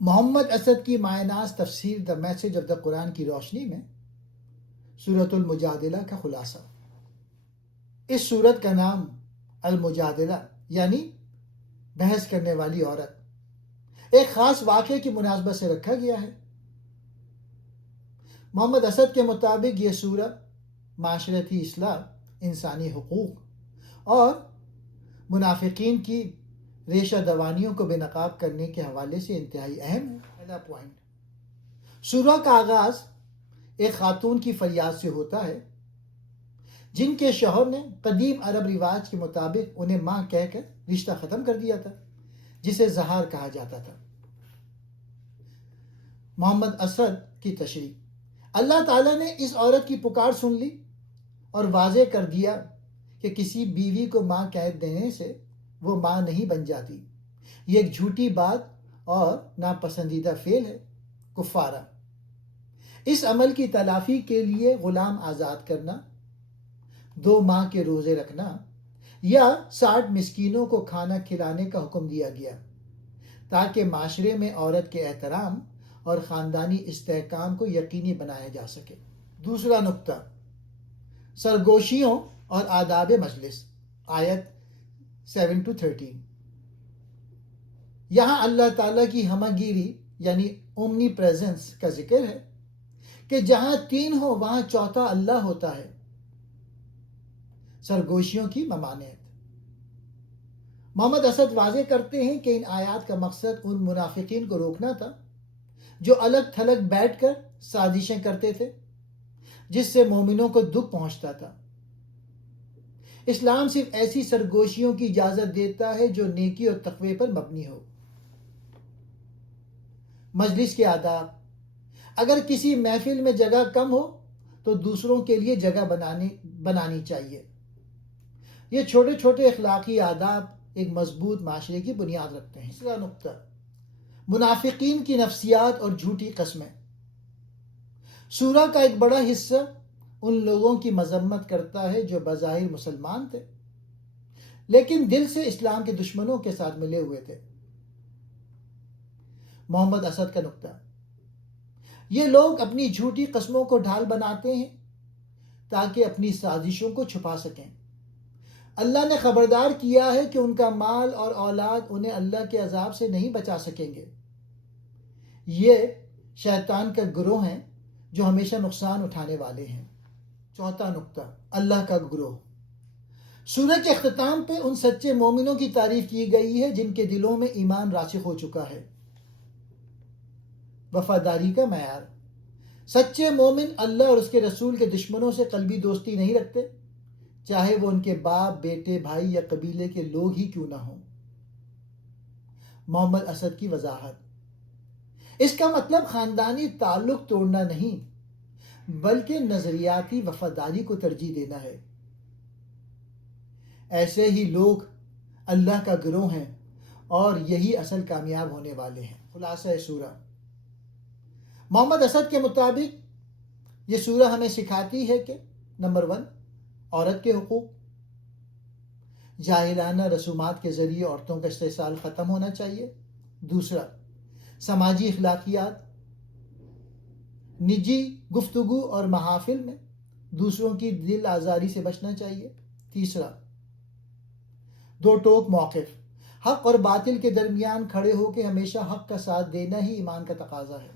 محمد اسد کی مایہ ناز تفسیر the message of the قرآن کی روشنی میں سورۃ المجادلہ کا خلاصہ۔ اس سورت کا نام المجادلہ یعنی بحث کرنے والی عورت ایک خاص واقعے کی مناسبت سے رکھا گیا ہے۔ محمد اسد کے مطابق یہ سورہ معاشرتی اصلاح، انسانی حقوق اور منافقین کی ریشہ دوانیوں کو بے نقاب کرنے کے حوالے سے انتہائی اہم ہے۔ پہلا پوائنٹ، سورہ کا آغاز ایک خاتون کی فریاد سے ہوتا ہے جن کے شوہر نے قدیم عرب رواج کے مطابق انہیں ماں کہہ کر رشتہ ختم کر دیا تھا، جسے زہار کہا جاتا تھا۔ محمد اسد کی تشریح، اللہ تعالیٰ نے اس عورت کی پکار سن لی اور واضح کر دیا کہ کسی بیوی کو ماں کہہ دینے سے وہ ماں نہیں بن جاتی۔ یہ ایک جھوٹی بات اور ناپسندیدہ فعل ہے۔ کفارہ، اس عمل کی تلافی کے لیے غلام آزاد کرنا، 2 ماہ کے روزے رکھنا یا 60 مسکینوں کو کھانا کھلانے کا حکم دیا گیا تاکہ معاشرے میں عورت کے احترام اور خاندانی استحکام کو یقینی بنایا جا سکے۔ دوسرا نقطہ، سرگوشیوں اور آداب مجلس، آیت 7-13۔ یہاں اللہ تعالیٰ کی ہمہ گیری یعنی اومنی پریزنس کا ذکر ہے کہ جہاں 3 ہو وہاں چوتھا اللہ ہوتا ہے۔ سرگوشیوں کی ممانعت، محمد اسد واضح کرتے ہیں کہ ان آیات کا مقصد ان منافقین کو روکنا تھا جو الگ تھلگ بیٹھ کر سازشیں کرتے تھے جس سے مومنوں کو دکھ پہنچتا تھا۔ اسلام صرف ایسی سرگوشیوں کی اجازت دیتا ہے جو نیکی اور تقوی پر مبنی ہو۔ مجلس کے آداب، اگر کسی محفل میں جگہ کم ہو تو دوسروں کے لیے جگہ بنانی چاہیے۔ یہ چھوٹے چھوٹے اخلاقی آداب ایک مضبوط معاشرے کی بنیاد رکھتے ہیں۔ تیسرا نقطہ، منافقین کی نفسیات اور جھوٹی قسمیں۔ سورہ کا ایک بڑا حصہ ان لوگوں کی مذمت کرتا ہے جو بظاہر مسلمان تھے لیکن دل سے اسلام کے دشمنوں کے ساتھ ملے ہوئے تھے۔ محمد اسد کا نقطہ، یہ لوگ اپنی جھوٹی قسموں کو ڈھال بناتے ہیں تاکہ اپنی سازشوں کو چھپا سکیں۔ اللہ نے خبردار کیا ہے کہ ان کا مال اور اولاد انہیں اللہ کے عذاب سے نہیں بچا سکیں گے۔ یہ شیطان کا گروہ ہیں جو ہمیشہ نقصان اٹھانے والے ہیں۔ چوتھا نقطہ، اللہ کا گروہ۔ سورہ کے اختتام پہ ان سچے مومنوں کی تعریف کی گئی ہے جن کے دلوں میں ایمان راسخ ہو چکا ہے۔ وفاداری کا معیار، سچے مومن اللہ اور اس کے رسول کے دشمنوں سے قلبی دوستی نہیں رکھتے، چاہے وہ ان کے باپ، بیٹے، بھائی یا قبیلے کے لوگ ہی کیوں نہ ہوں۔ محمد اسد کی وضاحت، اس کا مطلب خاندانی تعلق توڑنا نہیں بلکہ نظریاتی وفاداری کو ترجیح دینا ہے۔ ایسے ہی لوگ اللہ کا گروہ ہیں اور یہی اصل کامیاب ہونے والے ہیں۔ خلاصہ سورہ، محمد اسد کے مطابق یہ سورہ ہمیں سکھاتی ہے کہ نمبر 1، عورت کے حقوق، جاہلانہ رسومات کے ذریعے عورتوں کا استحصال ختم ہونا چاہیے۔ دوسرا، سماجی اخلاقیات، نجی گفتگو اور محافل میں دوسروں کی دل آزاری سے بچنا چاہیے۔ تیسرا، 2 ٹوک موقف، حق اور باطل کے درمیان کھڑے ہو کے ہمیشہ حق کا ساتھ دینا ہی ایمان کا تقاضا ہے۔